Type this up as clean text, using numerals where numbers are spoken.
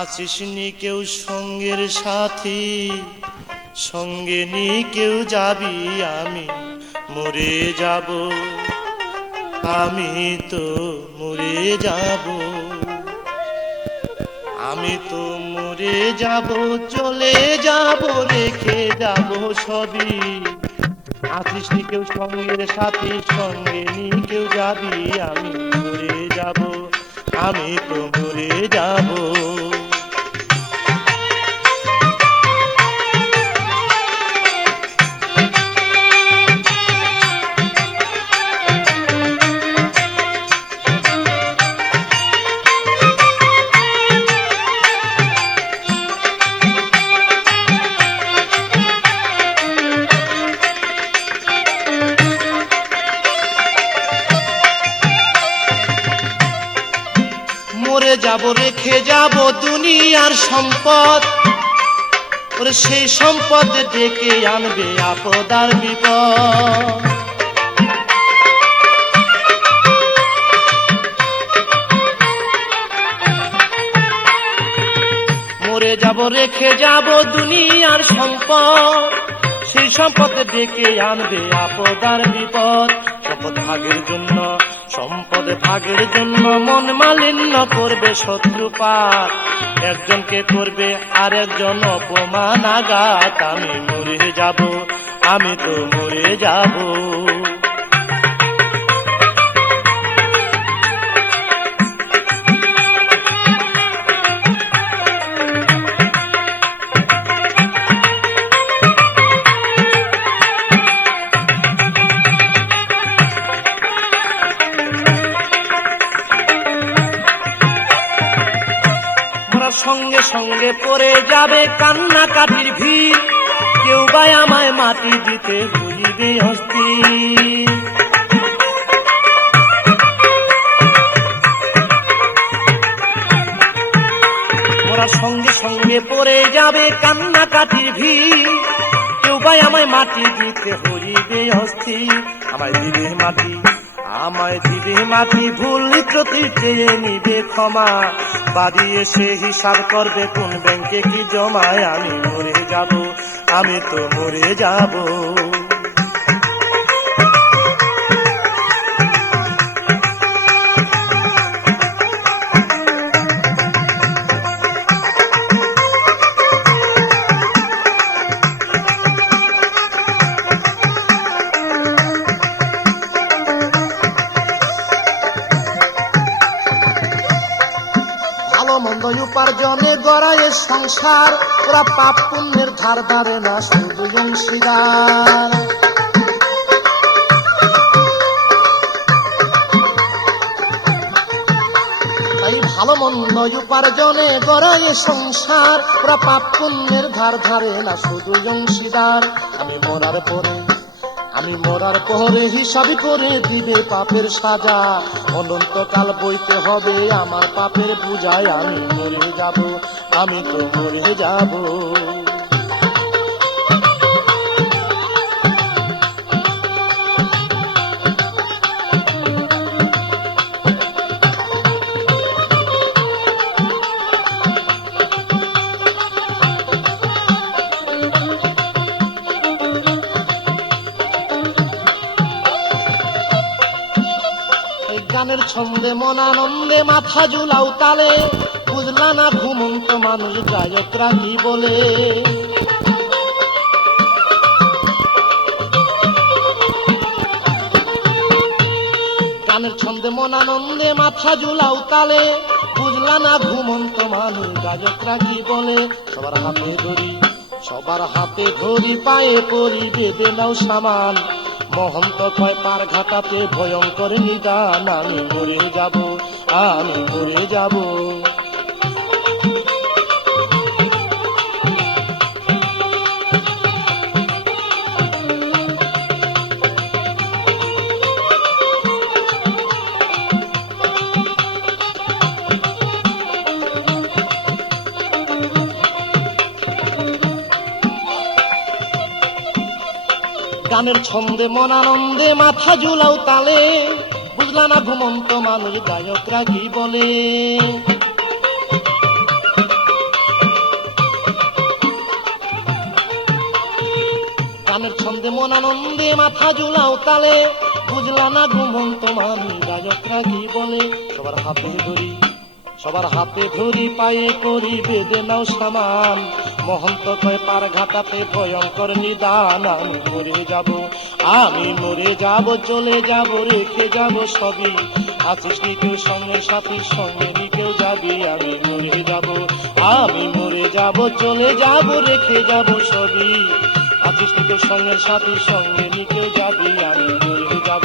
আছিস নি কেউ সঙ্গের সাথী, সঙ্গে নি কেউ যাবি, আমি মরে যাব, আমি তো মরে যাব, আমি তো মরে যাব, চলে যাব, রেখে যাব সবই। আছিস নি কেউ সঙ্গের সাথী, সঙ্গে নি কেউ যাবি, আমি মরে যাব, আমি তো মরে যাব। মরে যাব, রেখে যাব দুনিয়ার সম্পদ, ওরে সেই সম্পদ ডেকে আনবে আপদ আর বিপদ। মরে যাব, রেখে যাব দুনিয়ার সম্পদ, সেই সম্পদ ডেকে আনবে আপদ আর বিপদ। সম্পদ ভাগের জন্য, সম্পদ ভাগের জন্য মন মালিন্য করবে শত্রুপাত, একজনকে করবে আর একজন অপমান আঘাত। আমি মরে যাব, আমি তো মরে যাব। সঙ্গে সঙ্গে পড়ে যাবে কান্নাকাটির ভিড়, কেউ বা আমায় মাটি দিতে বুঝিবে অস্থির। মোরা সঙ্গে সঙ্গে পড়ে যাবে কান্নাকাটির ভিড়, কেউ বা আমায় মাটি দিতে হরিবে অস্থির। আমায় দিবে মাটি, আমায় দিবে মাটি, ভুল ত্রুটি চেয়ে নিবে ক্ষমা, বাড়ি এসে হিসাব করবে কোন ব্যাংকে কি জমায়। আমি মরে যাব, আমি তো মরে যাব। মন্দ উপার্জনে গড়ায় সংসার, ওরা পাপ পুণ্যের ধার ধারে না, শুধু অংশীদার। তাই ভালো মন্দ উপার্জনে গড়ায় সংসার, ওরা পাপ পুণ্যের ধার ধারে না, শুধু অংশীদার। আমি মরার পরে, আমি মরার পরে হিসাব করে দিবে পাপের সাজা, অনন্তকাল বইতে হবে আমার পাপের বোঝায়। আমি মরে যাব, আমি তো মরে যাব। গানের ছন্দে মন আনন্দে মাথা ঝুলাও তালে, বুঝলা না ঘুমন্ত মানুষ গায়করা কি বলে। গানের ছন্দে মন আনন্দে মাথা ঝুলাও তালে, বুঝলা না ঘুমন্ত মানুষ গায়করা কি বলে। সবার হাতে ধরি, সবার হাতে ধরি, পায়ে পরি, বেঁধে নাও সামান, মহন্ত কয় পার ঘাটাতে ভয়ঙ্কর নিদান। আমি মরে যাব, আমি মরে যাব। গানের ছন্দে মন আনন্দে মাথা ঝুলাও তালে, বুঝলা না ঘুমন্ত মানুষ গায়করা কি বলে। মন আনন্দে মাথা ঝুলাও তালে, বুঝলা না ঘুমন্ত মামি গায়করা কি বলে। সবার হাতে ধরি পায়ে করি বেঁধে নাও সামান, মহন্ত কয় পার ঘাটাতে ভয়ঙ্কর নিদান। আমি মরে যাব চলে যাব রেখে যাব সবই, আছিস নি কেউ সঙ্গে সাথীর সঙ্গে নি কেউ যাবি। আমি মরে যাব চলে যাব রেখে যাব সবই, আছিস নি কেউ সঙ্গে সাথীর সঙ্গে নি কেউ যাবি। আমি মরে যাব